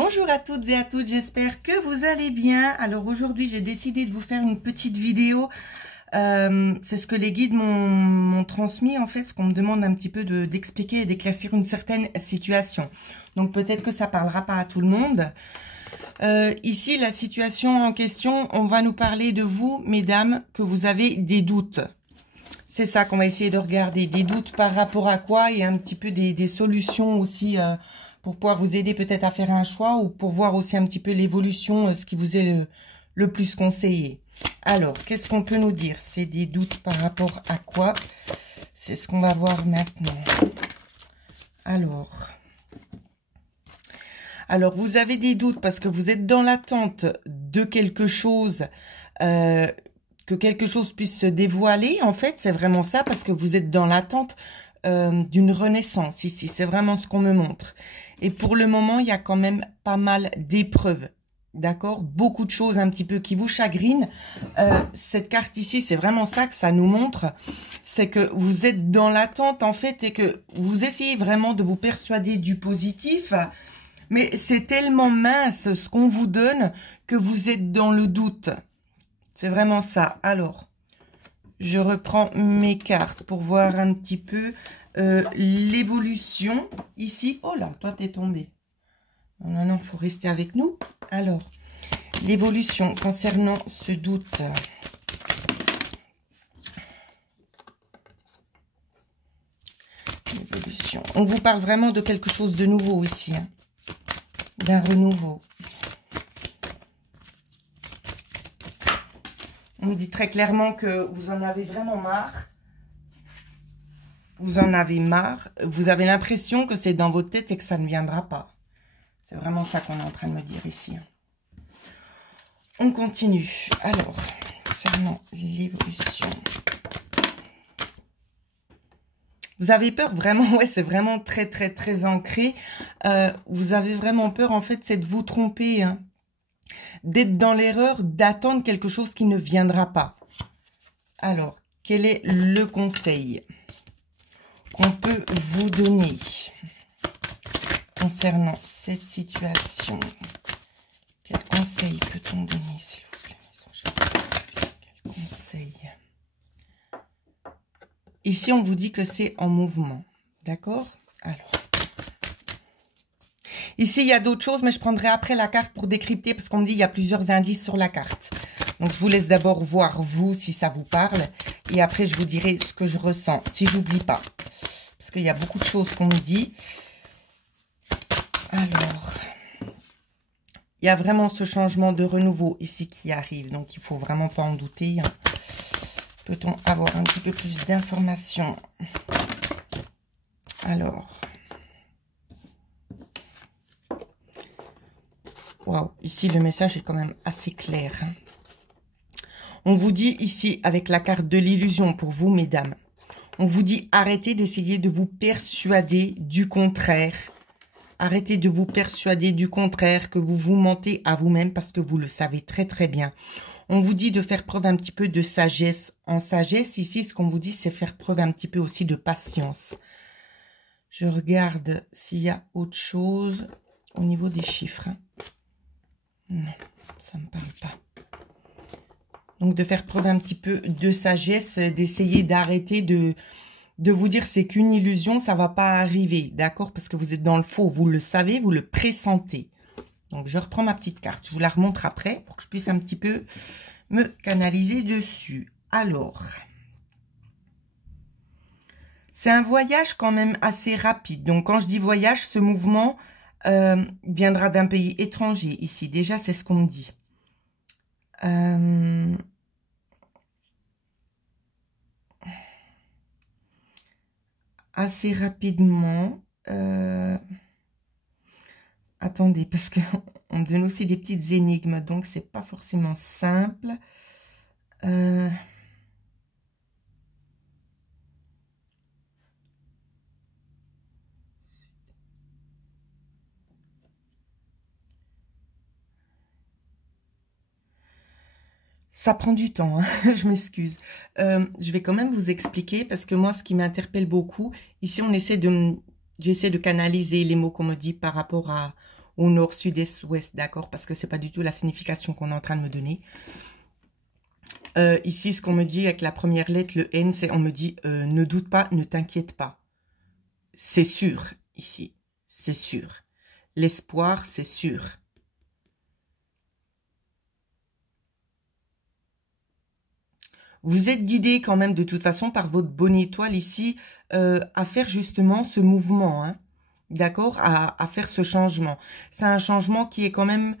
Bonjour à toutes et à toutes, j'espère que vous allez bien. Alors aujourd'hui, j'ai décidé de vous faire une petite vidéo. C'est ce que les guides m'ont transmis, en fait, ce qu'on me demande un petit peu d'expliquer et d'éclaircir une certaine situation. Donc peut-être que ça parlera pas à tout le monde. Ici, la situation en question, on va nous parler de vous, mesdames, que vous avez des doutes. C'est ça qu'on va essayer de regarder. Des doutes par rapport à quoi et un petit peu des solutions aussi pour pouvoir vous aider peut-être à faire un choix ou pour voir aussi un petit peu l'évolution, ce qui vous est le plus conseillé. Alors, qu'est-ce qu'on peut nous dire? C'est des doutes par rapport à quoi? C'est ce qu'on va voir maintenant. Alors, vous avez des doutes parce que vous êtes dans l'attente de quelque chose, que quelque chose puisse se dévoiler. En fait, c'est vraiment ça parce que vous êtes dans l'attente d'une renaissance ici. C'est vraiment ce qu'on me montre. Et pour le moment, il y a quand même pas mal d'épreuves. D'accord? Beaucoup de choses un petit peu qui vous chagrinent. Cette carte ici, c'est vraiment ça que ça nous montre. C'est que vous êtes dans l'attente, en fait, et que vous essayez vraiment de vous persuader du positif. Mais c'est tellement mince ce qu'on vous donne que vous êtes dans le doute. C'est vraiment ça. Alors, je reprends mes cartes pour voir un petit peu l'évolution ici. Oh là, toi, t'es tombé. Non, non, il faut rester avec nous. Alors, l'évolution concernant ce doute. L'évolution. On vous parle vraiment de quelque chose de nouveau ici. Hein. D'un renouveau. On me dit très clairement que vous en avez vraiment marre. Vous en avez marre. Vous avez l'impression que c'est dans votre tête et que ça ne viendra pas. C'est vraiment ça qu'on est en train de me dire ici. On continue. Alors, concernant l'évolution. Vous avez peur vraiment, ouais, c'est vraiment très ancré. Vous avez vraiment peur, en fait, c'est de vous tromper, hein. D'être dans l'erreur, d'attendre quelque chose qui ne viendra pas. Alors, quel est le conseil qu'on peut vous donner concernant cette situation? Quel conseil peut-on donner, s'il vous plaît? Quel conseil? Ici, on vous dit que c'est en mouvement. D'accord? Alors. Ici, il y a d'autres choses, mais je prendrai après la carte pour décrypter parce qu'on me dit qu'il y a plusieurs indices sur la carte. Donc, je vous laisse d'abord voir, vous, si ça vous parle. Et après, je vous dirai ce que je ressens, si j'oublie pas. Parce qu'il y a beaucoup de choses qu'on me dit. Alors, il y a vraiment ce changement de renouveau ici qui arrive. Donc, il ne faut vraiment pas en douter. Hein. Peut-on avoir un petit peu plus d'informations? Alors. Waouh, ici, le message est quand même assez clair. Hein. On vous dit ici, avec la carte de l'illusion pour vous, mesdames, on vous dit arrêtez d'essayer de vous persuader du contraire. Arrêtez de vous persuader du contraire, que vous vous mentez à vous-même parce que vous le savez très bien. On vous dit de faire preuve un petit peu de sagesse. En sagesse, ici, ce qu'on vous dit, c'est faire preuve un petit peu aussi de patience. Je regarde s'il y a autre chose au niveau des chiffres. Hein. Non, ça ne me parle pas. Donc, de faire preuve un petit peu de sagesse, d'essayer d'arrêter de vous dire c'est qu'une illusion, ça ne va pas arriver, d'accord? Parce que vous êtes dans le faux, vous le savez, vous le pressentez. Donc, je reprends ma petite carte. Je vous la remontre après pour que je puisse un petit peu me canaliser dessus. Alors, c'est un voyage quand même assez rapide. Donc, quand je dis voyage, ce mouvement viendra d'un pays étranger ici. Déjà, c'est ce qu'on me dit. Assez rapidement. Attendez, parce qu'on me donne aussi des petites énigmes, donc c'est pas forcément simple. Ça prend du temps, hein. Je m'excuse. Je vais quand même vous expliquer parce que moi, ce qui m'interpelle beaucoup, ici, j'essaie de canaliser les mots qu'on me dit par rapport au nord, sud-est, ouest, d'accord? Parce que c'est pas du tout la signification qu'on est en train de me donner. Ici, ce qu'on me dit avec la première lettre, le N, c'est on me dit ne doute pas, ne t'inquiète pas. C'est sûr, ici, c'est sûr. L'espoir, c'est sûr. Vous êtes guidé quand même de toute façon par votre bonne étoile ici à faire justement ce mouvement, hein, d'accord, à faire ce changement. C'est un changement qui est quand même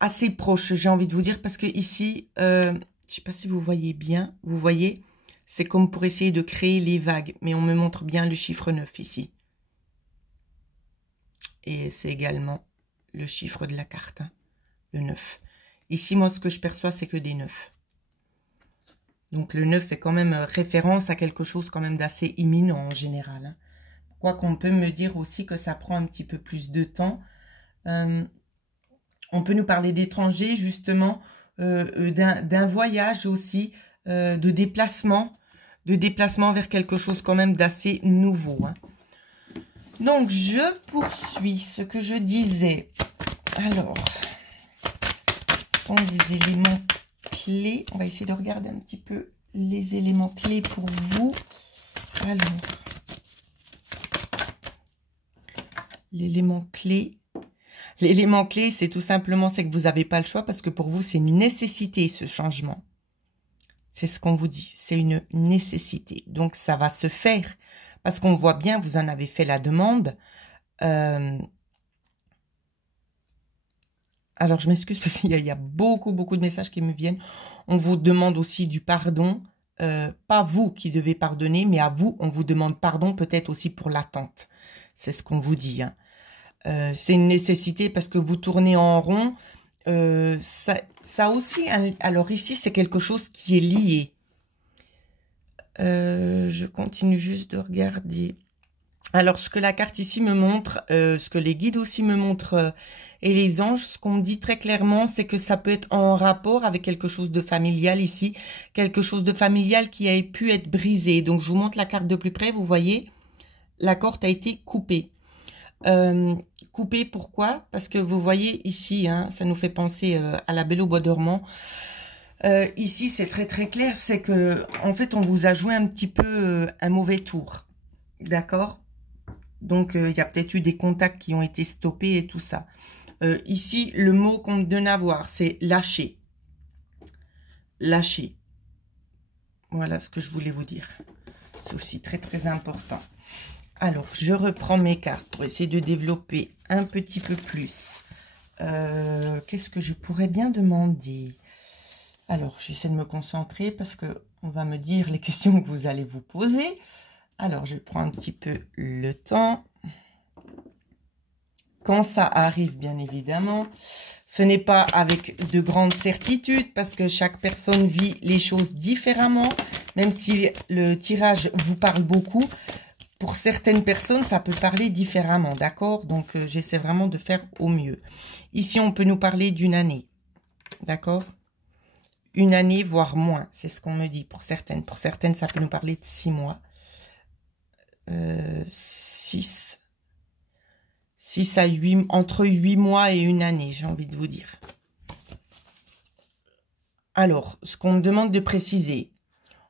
assez proche, j'ai envie de vous dire, parce que ici, je ne sais pas si vous voyez bien, vous voyez, c'est comme pour essayer de créer les vagues, mais on me montre bien le chiffre 9 ici. Et c'est également le chiffre de la carte, hein, le 9. Ici, moi, ce que je perçois, c'est que des 9. Donc, le 9 fait quand même référence à quelque chose quand même d'assez imminent en général, hein. Quoi qu'on peut me dire aussi que ça prend un petit peu plus de temps. On peut nous parler d'étrangers, justement, d'un voyage aussi, de déplacement vers quelque chose quand même d'assez nouveau, hein. Donc, je poursuis ce que je disais. Alors, ce sont des éléments clés. On va essayer de regarder un petit peu les éléments clés pour vous. Alors, l'élément clé. L'élément clé, c'est tout simplement, c'est que vous n'avez pas le choix parce que pour vous, c'est une nécessité, ce changement. C'est ce qu'on vous dit. C'est une nécessité. Donc, ça va se faire. Parce qu'on voit bien, vous en avez fait la demande. Alors, je m'excuse parce qu'il y a beaucoup de messages qui me viennent. On vous demande aussi du pardon. Pas vous qui devez pardonner, mais à vous, on vous demande pardon peut-être aussi pour l'attente. C'est ce qu'on vous dit, hein. C'est une nécessité parce que vous tournez en rond. Ça aussi, alors ici, c'est quelque chose qui est lié. Je continue juste de regarder. Alors, ce que la carte ici me montre, ce que les guides aussi me montrent, et les anges, ce qu'on me dit très clairement, c'est que ça peut être en rapport avec quelque chose de familial ici, quelque chose de familial qui a pu être brisé. Donc, je vous montre la carte de plus près, vous voyez, la corde a été coupée. Coupée, pourquoi? Parce que vous voyez ici, hein, ça nous fait penser à la Belle au bois dormant. Ici, c'est très clair, c'est que en fait, on vous a joué un petit peu un mauvais tour, d'accord? Donc, il y a peut-être eu des contacts qui ont été stoppés et tout ça. Ici, le mot qu'on me donne à voir, c'est lâcher. Lâcher. Voilà ce que je voulais vous dire. C'est aussi très important. Alors, je reprends mes cartes pour essayer de développer un petit peu plus. Qu'est-ce que je pourrais bien demander? Alors, j'essaie de me concentrer parce que on va me dire les questions que vous allez vous poser. Alors, je prends un petit peu le temps. Quand ça arrive, bien évidemment, ce n'est pas avec de grandes certitudes parce que chaque personne vit les choses différemment. Même si le tirage vous parle beaucoup, pour certaines personnes, ça peut parler différemment, d'accord? Donc, j'essaie vraiment de faire au mieux. Ici, on peut nous parler d'une année, d'accord? Une année, voire moins, c'est ce qu'on me dit pour certaines. Pour certaines, ça peut nous parler de 6 mois. 6 à 8, entre 8 mois et une année, j'ai envie de vous dire. Alors, ce qu'on me demande de préciser,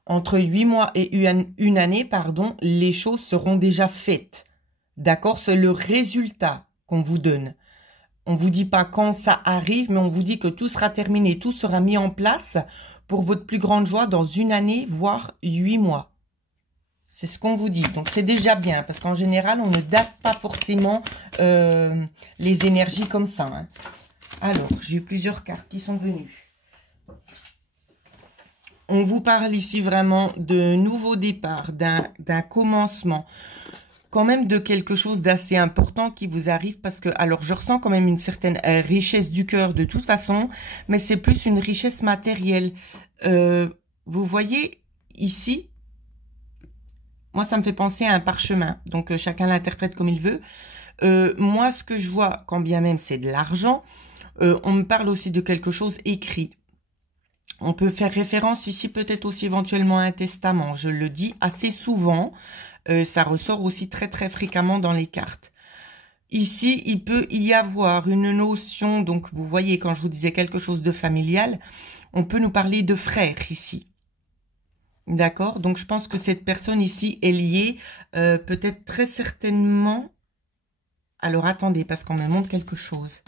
entre 8 mois et une année, pardon, les choses seront déjà faites. D'accord? C'est le résultat qu'on vous donne. On ne vous dit pas quand ça arrive, mais on vous dit que tout sera terminé, tout sera mis en place pour votre plus grande joie dans une année, voire 8 mois. C'est ce qu'on vous dit. Donc, c'est déjà bien, parce qu'en général, on ne date pas forcément les énergies comme ça, hein. Alors, j'ai eu plusieurs cartes qui sont venues. On vous parle ici vraiment de nouveau départ, d'un commencement, quand même de quelque chose d'assez important qui vous arrive parce que, alors je ressens quand même une certaine richesse du cœur de toute façon, mais c'est plus une richesse matérielle. Vous voyez ici, moi ça me fait penser à un parchemin, donc chacun l'interprète comme il veut. Moi ce que je vois, quand bien même c'est de l'argent, on me parle aussi de quelque chose écrit. On peut faire référence ici peut-être aussi éventuellement à un testament. Je le dis assez souvent. Ça ressort aussi très fréquemment dans les cartes. ici, il peut y avoir une notion, donc vous voyez, quand je vous disais quelque chose de familial, on peut nous parler de frère ici. D'accord? Donc, je pense que cette personne ici est liée, peut-être très certainement... Alors, attendez, parce qu'on me montre quelque chose.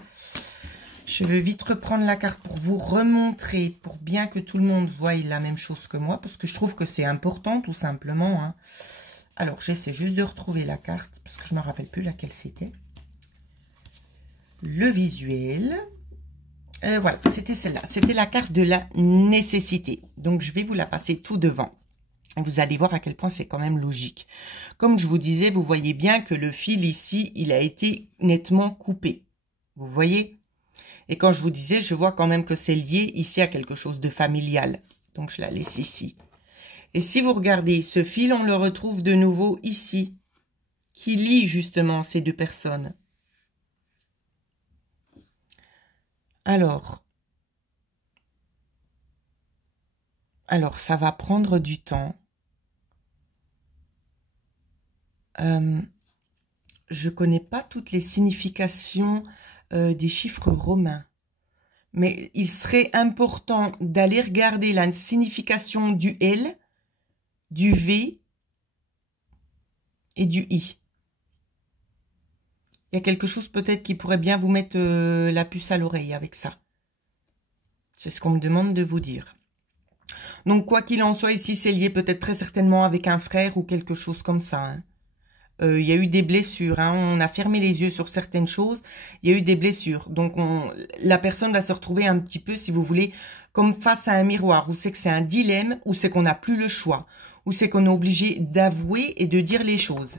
Je vais vite reprendre la carte pour vous remontrer, pour bien que tout le monde voie la même chose que moi, parce que je trouve que c'est important, tout simplement. Hein. Alors, j'essaie juste de retrouver la carte, parce que je ne me rappelle plus laquelle c'était. Le visuel... voilà, c'était celle-là. C'était la carte de la nécessité. Donc, je vais vous la passer tout devant. Vous allez voir à quel point c'est quand même logique. Comme je vous disais, vous voyez bien que le fil ici, il a été nettement coupé. Vous voyez? Et quand je vous disais, je vois quand même que c'est lié ici à quelque chose de familial. Donc, je la laisse ici. Et si vous regardez ce fil, on le retrouve de nouveau ici, qui lie justement ces deux personnes. Alors, ça va prendre du temps. Je ne connais pas toutes les significations des chiffres romains. Mais il serait important d'aller regarder la signification du L, du V et du I. Il y a quelque chose peut-être qui pourrait bien vous mettre la puce à l'oreille avec ça. C'est ce qu'on me demande de vous dire. Donc, quoi qu'il en soit, ici, c'est lié peut-être très certainement avec un frère ou quelque chose comme ça. Hein. Il y a eu des blessures. Hein. On a fermé les yeux sur certaines choses. Il y a eu des blessures. Donc, la personne va se retrouver un petit peu, si vous voulez, comme face à un miroir, où c'est que c'est un dilemme, où c'est qu'on n'a plus le choix, où c'est qu'on est obligé d'avouer et de dire les choses.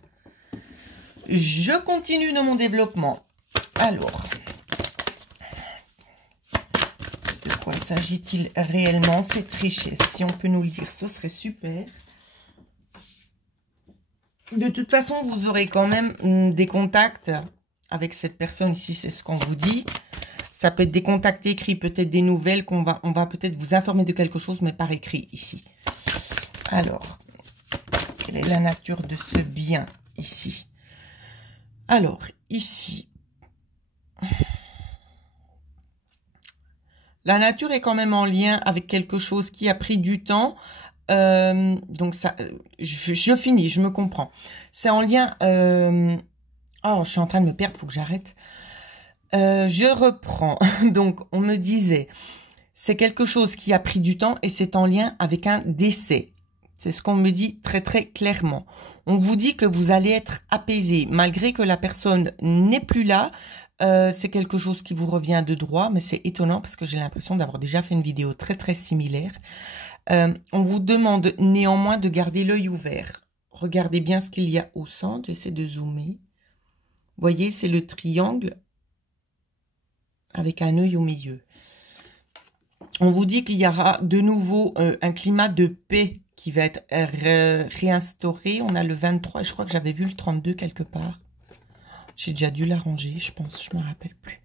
Je continue dans mon développement. Alors, de quoi s'agit-il réellement, cette richesse? Si on peut nous le dire, ce serait super. De toute façon, vous aurez quand même des contacts avec cette personne ici, c'est ce qu'on vous dit. Ça peut être des contacts écrits, peut-être des nouvelles, on va peut-être vous informer de quelque chose, mais par écrit ici. Alors, quelle est la nature de ce bien ici? Alors, ici, la nature est quand même en lien avec quelque chose qui a pris du temps. Donc ça, je finis, je me comprends. C'est en lien... oh, je suis en train de me perdre, il faut que j'arrête. Je reprends. Donc, on me disait, c'est quelque chose qui a pris du temps et c'est en lien avec un décès. C'est ce qu'on me dit très très clairement. On vous dit que vous allez être apaisé malgré que la personne n'est plus là. C'est quelque chose qui vous revient de droit, mais c'est étonnant parce que j'ai l'impression d'avoir déjà fait une vidéo très très similaire. On vous demande néanmoins de garder l'œil ouvert. Regardez bien ce qu'il y a au centre. J'essaie de zoomer. Vous voyez, c'est le triangle avec un œil au milieu. On vous dit qu'il y aura de nouveau un climat de paix qui va être réinstauré. On a le 23, je crois que j'avais vu le 32 quelque part. J'ai déjà dû l'arranger, je pense, je ne me rappelle plus.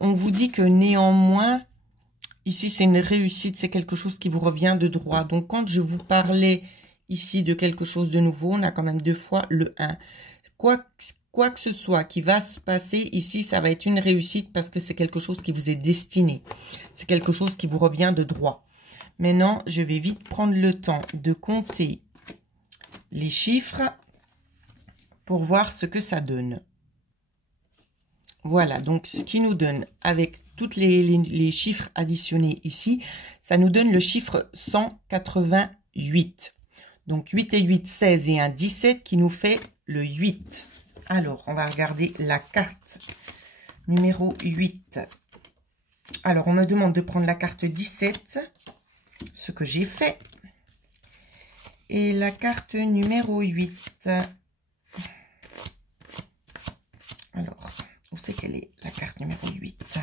On vous dit que néanmoins, ici c'est une réussite, c'est quelque chose qui vous revient de droit. Donc quand je vous parlais ici de quelque chose de nouveau, on a quand même 2 fois le 1. Quoi que ce soit qui va se passer ici, ça va être une réussite parce que c'est quelque chose qui vous est destiné. C'est quelque chose qui vous revient de droit. Maintenant, je vais vite prendre le temps de compter les chiffres pour voir ce que ça donne. Voilà, donc ce qui nous donne, avec tous les chiffres additionnés ici, ça nous donne le chiffre 188. Donc 8 et 8, 16 et 1, 17 qui nous fait le 8. Alors, on va regarder la carte numéro 8. Alors, on me demande de prendre la carte 17, ce que j'ai fait. Et la carte numéro 8. Alors, où c'est qu'elle est, la carte numéro 8?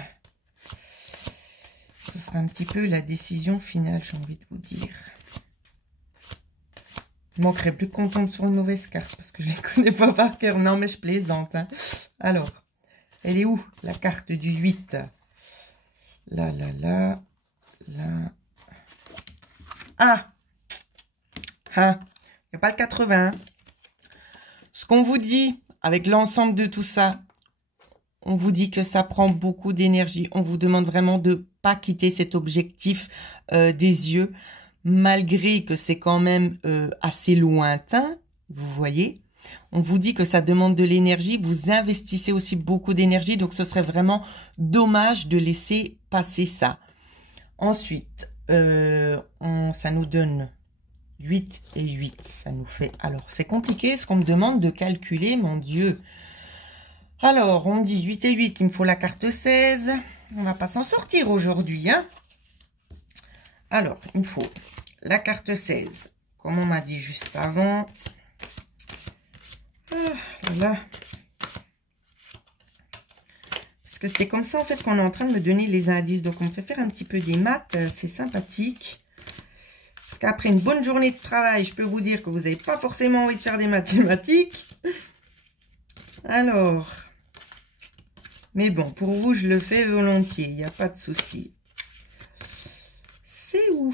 Ce sera un petit peu la décision finale, j'ai envie de vous dire. Il manquerait plus qu'on tombe sur une mauvaise carte parce que je ne les connais pas par cœur. Non, mais je plaisante. Hein. Alors, elle est où la carte du 8? Là. Ah! Il n'y a pas le 80. Ce qu'on vous dit avec l'ensemble de tout ça, on vous dit que ça prend beaucoup d'énergie. On vous demande vraiment de ne pas quitter cet objectif des yeux, malgré que c'est quand même assez lointain, vous voyez. On vous dit que ça demande de l'énergie. Vous investissez aussi beaucoup d'énergie, donc ce serait vraiment dommage de laisser passer ça. Ensuite, ça nous donne 8 et 8. Ça nous fait... Alors, c'est compliqué ce qu'on me demande de calculer, mon Dieu. Alors, on me dit 8 et 8, il me faut la carte 16. On va pas s'en sortir aujourd'hui, hein. Alors, il me faut la carte 16, comme on m'a dit juste avant. Ah, là. Parce que c'est comme ça, en fait, qu'on est en train de me donner les indices. Donc, on me fait faire un petit peu des maths. C'est sympathique. Parce qu'après une bonne journée de travail, je peux vous dire que vous n'avez pas forcément envie de faire des mathématiques. Alors... Mais bon, pour vous, je le fais volontiers. Il n'y a pas de souci. C'est où?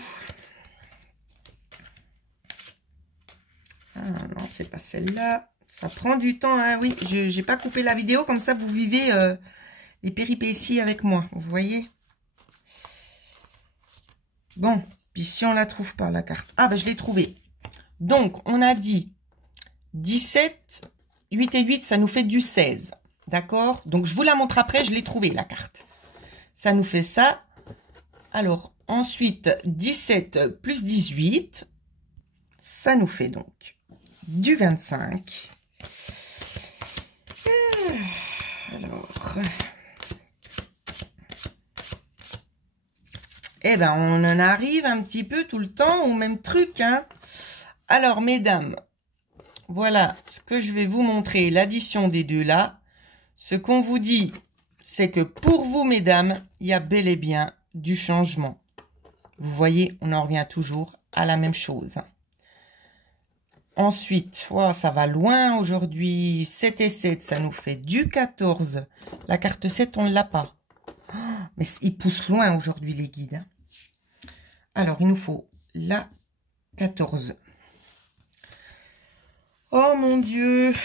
Ah non, c'est pas celle-là. Ça prend du temps, hein. Oui, je n'ai pas coupé la vidéo. Comme ça, vous vivez les péripéties avec moi. Vous voyez? Bon, puis si on ne la trouve pas, la carte. Ah, ben je l'ai trouvée. Donc, on a dit 17, 8 et 8, ça nous fait du 16. D'accord? Donc, je vous la montre après. Je l'ai trouvée, la carte. Ça nous fait ça. Alors, ensuite, 17 plus 18. Ça nous fait donc du 25. Alors... Eh ben, on en arrive un petit peu tout le temps au même truc, hein. Alors, mesdames, voilà ce que je vais vous montrer, l'addition des deux là. Ce qu'on vous dit, c'est que pour vous, mesdames, il y a bel et bien du changement. Vous voyez, on en revient toujours à la même chose. Ensuite, oh, ça va loin aujourd'hui. 7 et 7, ça nous fait du 14. La carte 7, on ne l'a pas. Oh, mais ils poussent loin aujourd'hui, les guides. Alors, il nous faut la 14. Oh mon Dieu!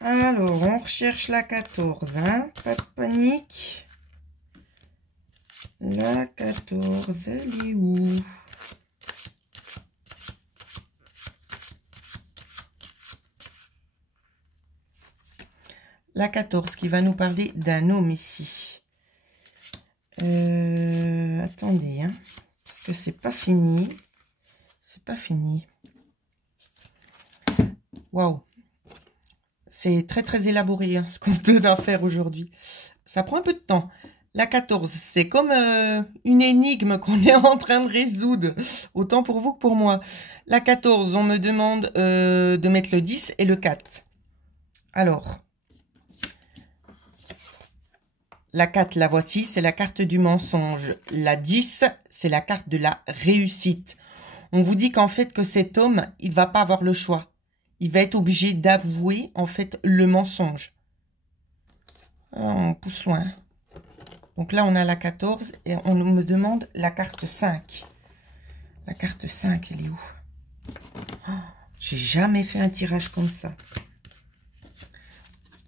Alors, on recherche la 14, hein? Pas de panique. La 14, elle est où? La 14 qui va nous parler d'un homme ici. Attendez, hein, parce que c'est pas fini. C'est pas fini. Waouh! C'est très très élaboré, hein, ce qu'on donne à faire aujourd'hui. Ça prend un peu de temps. La 14, c'est comme une énigme qu'on est en train de résoudre. Autant pour vous que pour moi. La 14, on me demande de mettre le 10 et le 4. Alors, la 4, la voici, c'est la carte du mensonge. La 10, c'est la carte de la réussite. On vous dit qu'en fait, que cet homme, il va pas avoir le choix. Il va être obligé d'avouer, en fait, le mensonge. Oh, on pousse loin. Donc là, on a la 14 et on me demande la carte 5. La carte 5, elle est où? Oh, j'ai jamais fait un tirage comme ça.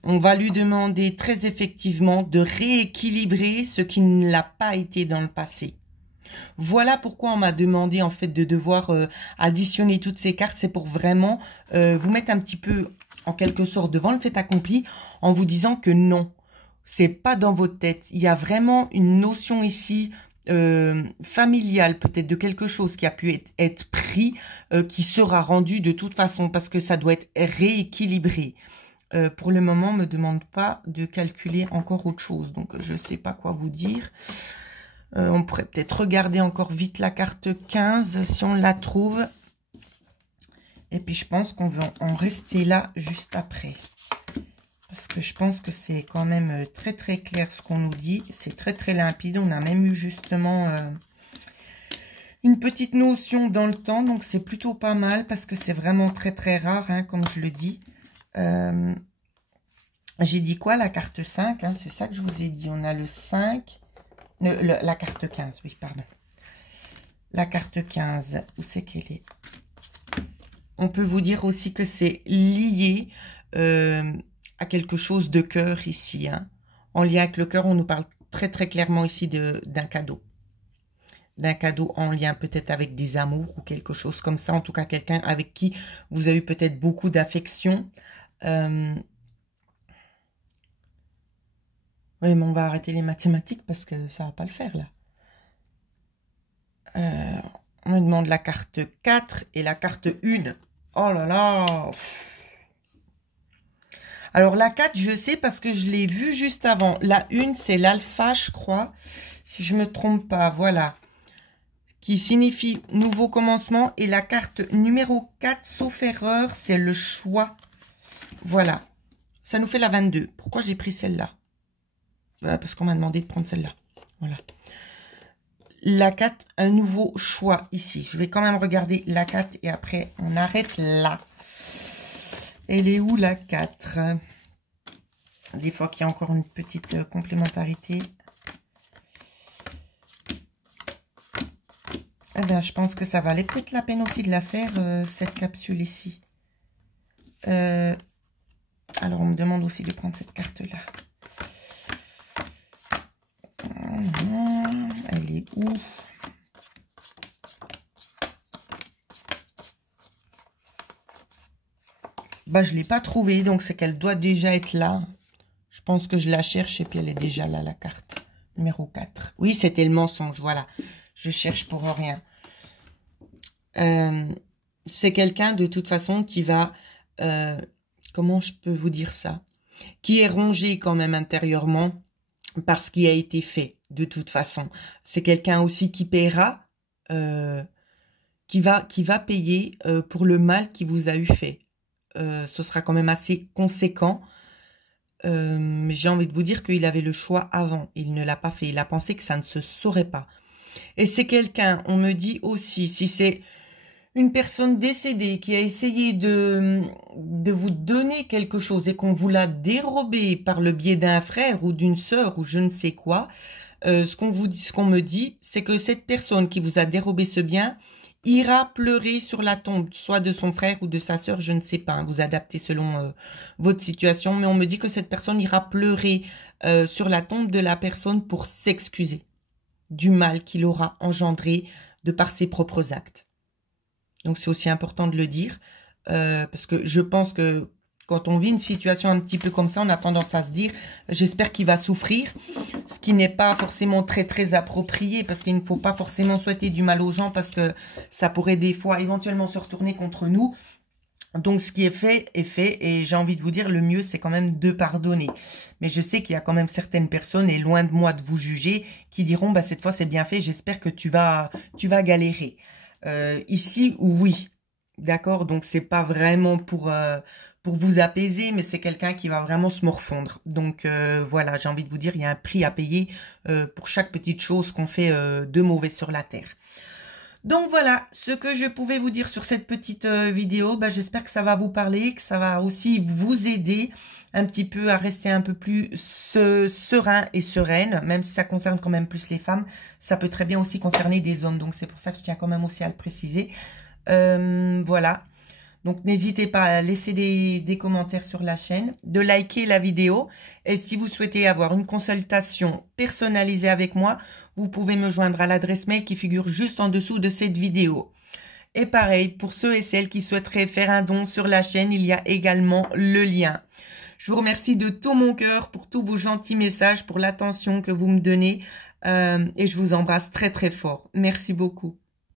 On va lui demander très effectivement de rééquilibrer ce qui ne l'a pas été dans le passé. Voilà pourquoi on m'a demandé en fait de devoir additionner toutes ces cartes. C'est pour vraiment vous mettre un petit peu en quelque sorte devant le fait accompli en vous disant que non, c'est pas dans votre tête. Il y a vraiment une notion ici familiale peut-être de quelque chose qui a pu être pris qui sera rendu de toute façon parce que ça doit être rééquilibré. Pour le moment, on ne me demande pas de calculer encore autre chose. Donc, je ne sais pas quoi vous dire. On pourrait peut-être regarder encore vite la carte 15 si on la trouve. Et puis, je pense qu'on va en rester là juste après. Parce que je pense que c'est quand même très, très clair ce qu'on nous dit. C'est très, très limpide. On a même eu justement une petite notion dans le temps. Donc, c'est plutôt pas mal parce que c'est vraiment très, très rare, hein, comme je le dis. J'ai dit quoi? La carte 5, hein, c'est ça que je vous ai dit. On a le 5, la carte 15, oui, pardon. La carte 15, où c'est qu'elle est? On peut vous dire aussi que c'est lié à quelque chose de cœur ici. Hein. En lien avec le cœur, on nous parle très très clairement ici d'un cadeau. D'un cadeau en lien peut-être avec des amours ou quelque chose comme ça. En tout cas, quelqu'un avec qui vous avez eu peut-être beaucoup d'affection. Oui, mais on va arrêter les mathématiques parce que ça va pas le faire là. On me demande la carte 4 et la carte 1. Oh là là! Alors la 4, je sais parce que je l'ai vue juste avant. La 1, c'est l'alpha, je crois. Si je me trompe pas, voilà. Qui signifie nouveau commencement. Et la carte numéro 4, sauf erreur, c'est le choix. Voilà. Ça nous fait la 22. Pourquoi j'ai pris celle-là? Parce qu'on m'a demandé de prendre celle-là. Voilà. La 4, un nouveau choix ici. Je vais quand même regarder la 4 et après on arrête là. Elle est où la 4? Des fois qu'il y a encore une petite complémentarité. Eh bien, je pense que ça valait peut-être la peine aussi de la faire, cette capsule ici. Alors, on me demande aussi de prendre cette carte-là. Elle est où? Bah, je ne l'ai pas trouvée, donc c'est qu'elle doit déjà être là. Je pense que je la cherche et puis elle est déjà là, la carte. Numéro 4. Oui, c'était le mensonge, voilà. Je cherche pour rien. C'est quelqu'un, de toute façon, qui va... comment je peux vous dire ça? Qui est rongé quand même intérieurement par ce qui a été fait, de toute façon. C'est quelqu'un aussi qui paiera, qui va payer pour le mal qui vous a eu fait. Ce sera quand même assez conséquent. Mais j'ai envie de vous dire qu'il avait le choix avant. Il ne l'a pas fait. Il a pensé que ça ne se saurait pas. Et c'est quelqu'un, on me dit aussi, si c'est une personne décédée qui a essayé de vous donner quelque chose et qu'on vous l'a dérobé par le biais d'un frère ou d'une sœur ou je ne sais quoi, ce qu'on me dit, c'est que cette personne qui vous a dérobé ce bien ira pleurer sur la tombe, soit de son frère ou de sa sœur, je ne sais pas, hein, vous adaptez selon votre situation, mais on me dit que cette personne ira pleurer sur la tombe de la personne pour s'excuser du mal qu'il aura engendré de par ses propres actes. Donc, c'est aussi important de le dire, parce que je pense que quand on vit une situation un petit peu comme ça, on a tendance à se dire « j'espère qu'il va souffrir », ce qui n'est pas forcément très, très approprié, parce qu'il ne faut pas forcément souhaiter du mal aux gens, parce que ça pourrait des fois éventuellement se retourner contre nous. Donc, ce qui est fait, et j'ai envie de vous dire, le mieux, c'est quand même de pardonner. Mais je sais qu'il y a quand même certaines personnes, et loin de moi de vous juger, qui diront bah, « cette fois, c'est bien fait, j'espère que tu vas galérer ». Ici, oui, d'accord, donc c'est pas vraiment pour vous apaiser, mais c'est quelqu'un qui va vraiment se morfondre. Donc voilà, j'ai envie de vous dire, il y a un prix à payer pour chaque petite chose qu'on fait de mauvais sur la terre. Donc voilà, ce que je pouvais vous dire sur cette petite vidéo, bah, j'espère que ça va vous parler, que ça va aussi vous aider un petit peu à rester un peu plus serein et sereine, même si ça concerne quand même plus les femmes, ça peut très bien aussi concerner des hommes, donc c'est pour ça que je tiens quand même aussi à le préciser. Voilà, donc n'hésitez pas à laisser des commentaires sur la chaîne, de liker la vidéo, et si vous souhaitez avoir une consultation personnalisée avec moi, vous pouvez me joindre à l'adresse mail qui figure juste en dessous de cette vidéo. Et pareil, pour ceux et celles qui souhaiteraient faire un don sur la chaîne, il y a également le lien. Je vous remercie de tout mon cœur pour tous vos gentils messages, pour l'attention que vous me donnez. Et je vous embrasse très très fort. Merci beaucoup.